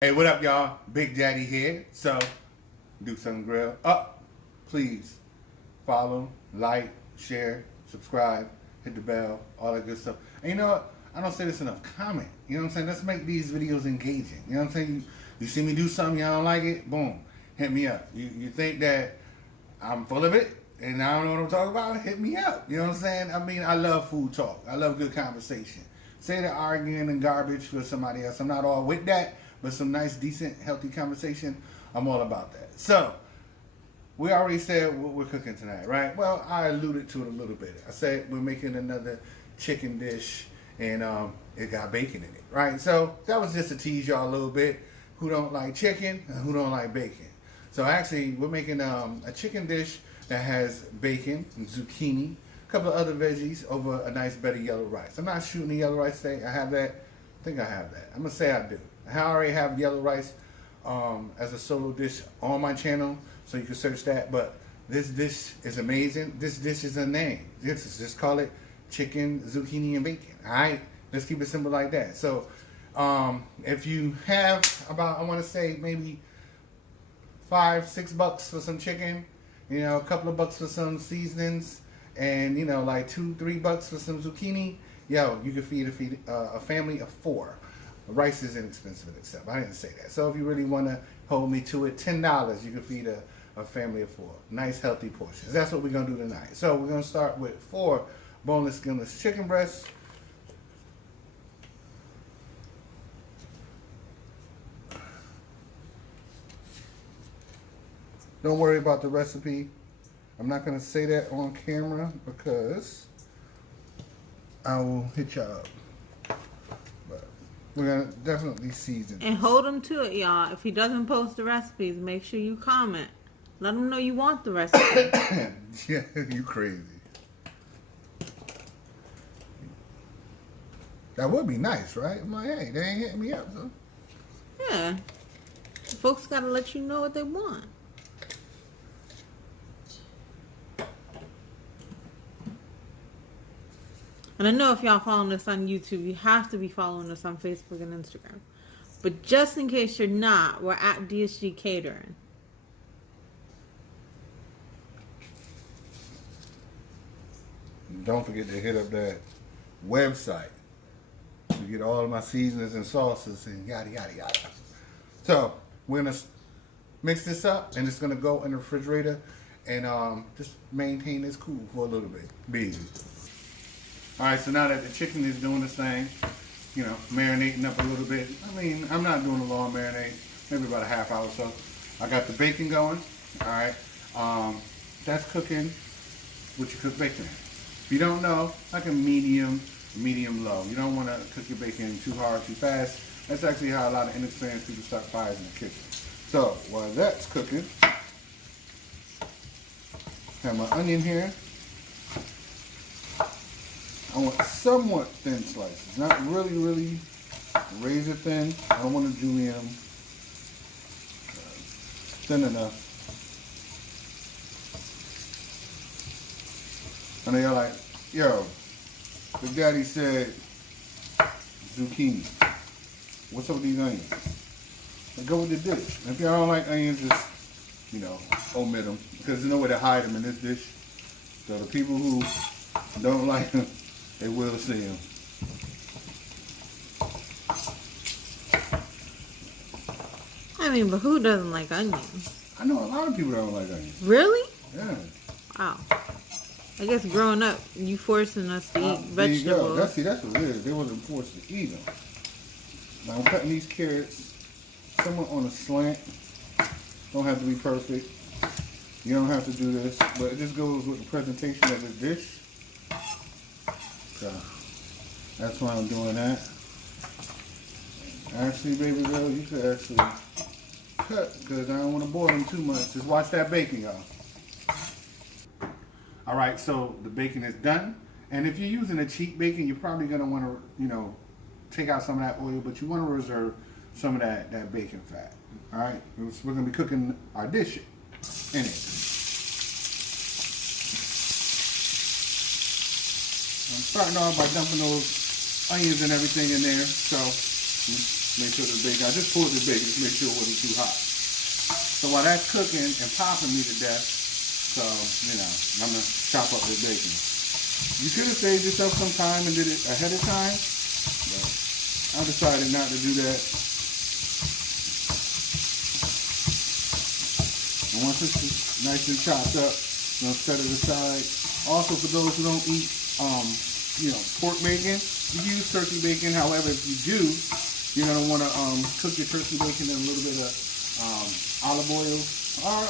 Hey, what up, y'all? Big Daddy here. So, do some grill. Please follow, like, share, subscribe, hit the bell, all that good stuff. And you know what? I don't say this enough. Comment. You know what I'm saying? Let's make these videos engaging. You know what I'm saying? You see me do something, y'all don't like it? Boom. Hit me up. You think that I'm full of it and I don't know what I'm talking about? Hit me up. You know what I'm saying? I mean, I love food talk. I love good conversation. Say the arguing and garbage for somebody else. I'm not all with that, but some nice, decent, healthy conversation, I'm all about that. So, we already said what we're cooking tonight, right? Well, I alluded to it a little bit. I said we're making another chicken dish, and it got bacon in it, right? So, that was just to tease y'all a little bit who don't like chicken and who don't like bacon. So, actually, we're making a chicken dish that has bacon and zucchini, a couple of other veggies over a nice bed of yellow rice. I'm not shooting the yellow rice today. I think I have that. I'm going to say I do. I already have yellow rice as a solo dish on my channel, so you can search that. But this dish is amazing. This dish is a name. Just call it chicken, zucchini, and bacon. All right? Let's keep it simple like that. So if you have about, I want to say maybe $5-6 for some chicken, you know, a couple of bucks for some seasonings, and you know, like $2-3 for some zucchini, yo, you can feed a family of 4. Rice is inexpensive in itself. I didn't say that. So if you really want to hold me to it, $10, you can feed a family of 4. Nice, healthy portions. That's what we're going to do tonight. So we're going to start with 4 boneless, skinless chicken breasts. Don't worry about the recipe. I'm not going to say that on camera because I will hit y'all up. We're going to definitely season and hold him to it, y'all. If he doesn't post the recipes, make sure you comment. Let him know you want the recipe. Yeah, you crazy. That would be nice, right? I'm like, hey, they ain't hitting me up, so. Yeah. Folks got to let you know what they want. And I know if y'all following us on YouTube, you have to be following us on Facebook and Instagram. But just in case you're not, we're at DSG Catering. Don't forget to hit up that website to get all of my seasonings and sauces and yada, yada, yada. So, we're going to mix this up, and it's going to go in the refrigerator and just maintain this cool for a little bit. Be easy. Alright, so now that the chicken is doing its thing, you know, marinating up a little bit. I mean, I'm not doing a long marinade, maybe about a half hour or so. I got the bacon going, alright. That's cooking what you cook bacon in. If you don't know, like a medium low. You don't want to cook your bacon too hard, too fast. That's actually how a lot of inexperienced people start fires in the kitchen. So, while that's cooking, have my onion here. I want somewhat thin slices, not really, really razor thin. I don't want to julienne them. Thin enough. And they're like, yo, the daddy said zucchini. What's up with these onions? Like, go with the dish. If y'all don't like onions, just, you know, omit them. Because there's no way to hide them in this dish. So the people who don't like them, they will see them. I mean, but who doesn't like onions? I know a lot of people don't like onions. Really? Yeah. Wow. I guess growing up, you forcing us to eat There you vegetables. go. That's what it is. They wasn't forced to eat them. Now I'm cutting these carrots somewhat on a slant. Don't have to be perfect. You don't have to do this, but it just goes with the presentation of the dish. So that's why I'm doing that. Actually, baby girl, you could actually cut because I don't want to boil them too much. Just watch that bacon, y'all. All right, so the bacon is done. And if you're using a cheap bacon, you're probably going to want to, you know, take out some of that oil, but you want to reserve some of that bacon fat. All right, we're going to be cooking our dish in it. I'm starting off by dumping those onions and everything in there. So make sure the bacon, I just pulled the bacon to make sure it wasn't too hot. So while that's cooking and popping me to death, so, you know, I'm going to chop up the bacon. You could have saved yourself some time and did it ahead of time, but I decided not to do that. And once it's nice and chopped up, you know, set it aside. Also, for those who don't eat, you know, pork bacon, you use turkey bacon. However, if you do, you're going to want to cook your turkey bacon in a little bit of olive oil or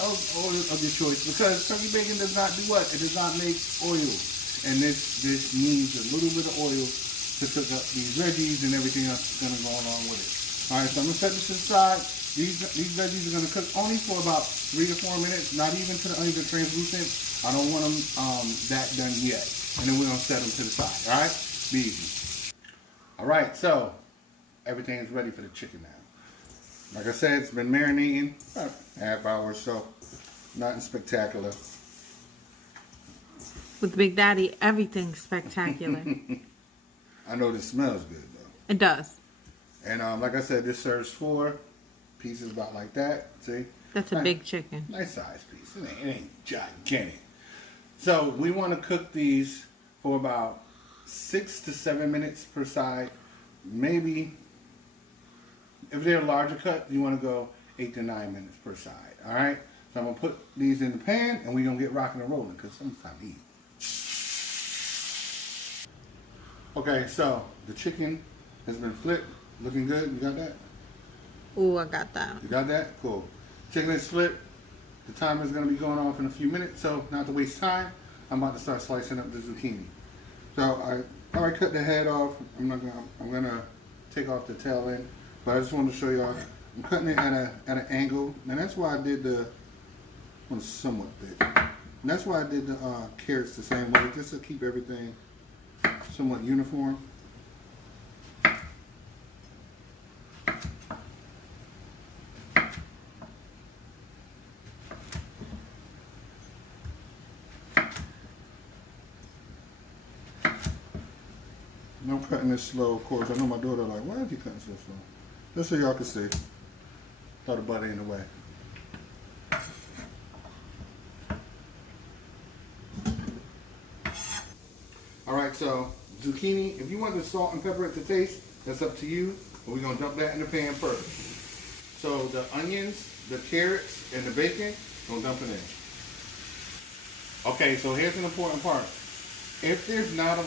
oil of your choice, because turkey bacon does not do what? It does not make oil. And this needs a little bit of oil to cook up these veggies and everything else that's going to go along with it. All right, so I'm going to set this aside. These veggies are going to cook only for about 3 to 4 minutes, not even to the onions are translucent. I don't want them that done yet. And then we're going to set them to the side, all right? Be easy. All right, so everything is ready for the chicken now. Like I said, it's been marinating about a half hour or so. Nothing spectacular. With Big Daddy, everything's spectacular. I know this smells good, though. It does. And like I said, this serves 4 pieces about like that. See? That's a big chicken. Nice size piece. It ain't gigantic. So we want to cook these for about 6 to 7 minutes per side. Maybe, if they're larger cut, you want to go 8 to 9 minutes per side. All right? So I'm going to put these in the pan, and we're going to get rocking and rolling, because sometimes I eat. Okay, so the chicken has been flipped. Looking good. You got that? Ooh, I got that. You got that? Cool. Chicken is flipped. The timer is going to be going off in a few minutes, so not to waste time, I'm about to start slicing up the zucchini. So I already cut the head off. I'm gonna take off the tail end, but I just wanted to show y'all. I'm cutting it at an angle, and that's why I did the somewhat thick. And that's why I did the carrots the same way, just to keep everything somewhat uniform. And I'm cutting this slow, of course. I know my daughter like, why is he cutting so slow? Just so y'all can see. Throw the butter in the way. Alright, so zucchini, if you want the salt and pepper it to taste, that's up to you. But we're going to dump that in the pan first. So the onions, the carrots, and the bacon, we'll dump it in. Okay, so here's an important part. If there's not a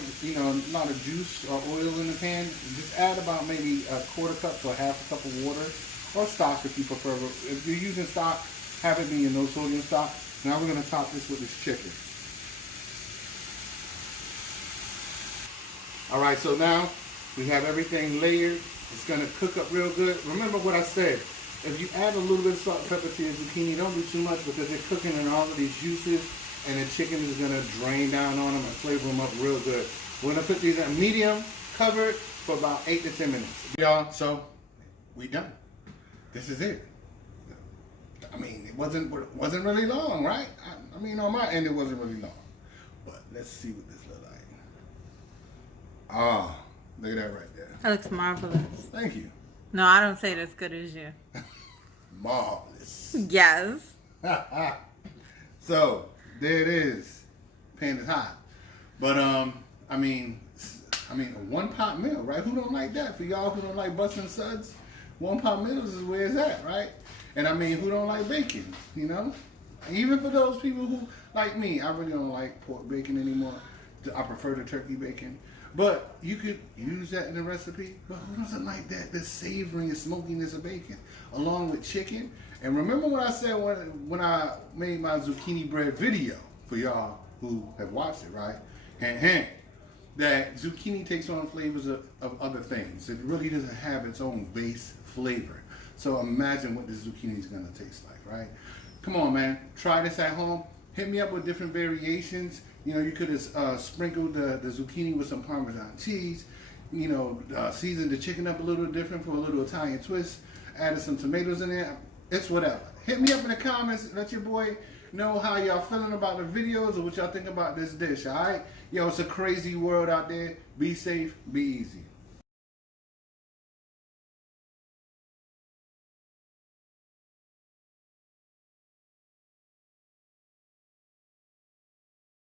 lot of juice or oil in the pan, just add about maybe a quarter cup to a half a cup of water, or stock if you prefer. If you're using stock, have it be a no sodium stock. Now we're going to top this with this chicken. All right, so now we have everything layered. It's going to cook up real good. Remember what I said. If you add a little bit of salt and pepper to your zucchini, don't do too much, because they're cooking in all of these juices, and the chicken is going to drain down on them and flavor them up real good. We're going to put these at medium, covered, for about 8 to 10 minutes. Y'all, so we done. This is it. I mean, it wasn't really long, right? I mean, on my end, it wasn't really long. But let's see what this looks like. Ah, look at that right there. That looks marvelous. Thank you. No, I don't say it as good as you. Marvelous. Yes. So, there it is. Pan is hot. But, I mean, a one-pot meal, right? Who don't like that? For y'all who don't like busting suds, one-pot meals is where it's at, right? And I mean, who don't like bacon, you know? Even for those people who, like me, I really don't like pork bacon anymore. I prefer the turkey bacon. But you could use that in a recipe. But who doesn't like that? The savory and smokiness of bacon, along with chicken. And remember what I said when I made my zucchini bread video for y'all who have watched it, right? And that zucchini takes on flavors of other things. It really doesn't have its own base flavor. So imagine what this zucchini is going to taste like, right? Come on, man. Try this at home. Hit me up with different variations. You know, you could have sprinkled the zucchini with some Parmesan cheese. You know, seasoned the chicken up a little different for a little Italian twist. Added some tomatoes in there. It's whatever. Hit me up in the comments. Let your boy know how y'all feeling about the videos or what y'all think about this dish, alright? Yo, it's a crazy world out there. Be safe, be easy.